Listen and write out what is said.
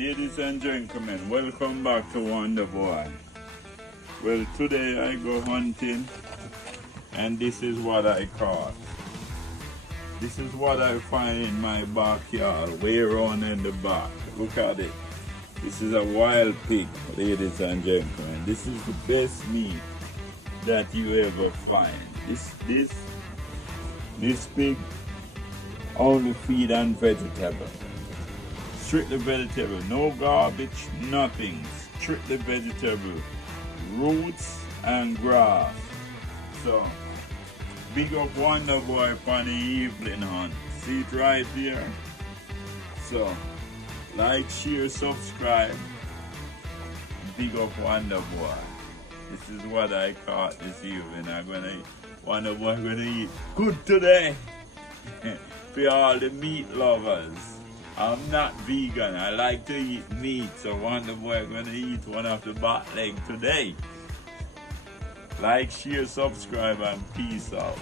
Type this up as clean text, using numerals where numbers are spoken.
Ladies and gentlemen, welcome back to Wonder Boy. Well, today I go hunting and this is what I caught. This is what I find in my backyard, way around in the back. Look at it. This is a wild pig, ladies and gentlemen. This is the best meat that you ever find. This pig only feed on vegetable. Strictly vegetable, no garbage, nothing. Strictly vegetable, roots and grass. So, big up Wonder Boy for the evening hunt. See it right here. So, like, share, subscribe. Big up Wonder Boy. This is what I caught this evening. Wonder Boy gonna eat good today. For all the meat lovers. I'm not vegan. I like to eat meat, so Wonder Boy gonna eat one of the back leg today. Like, share, subscribe, and peace out.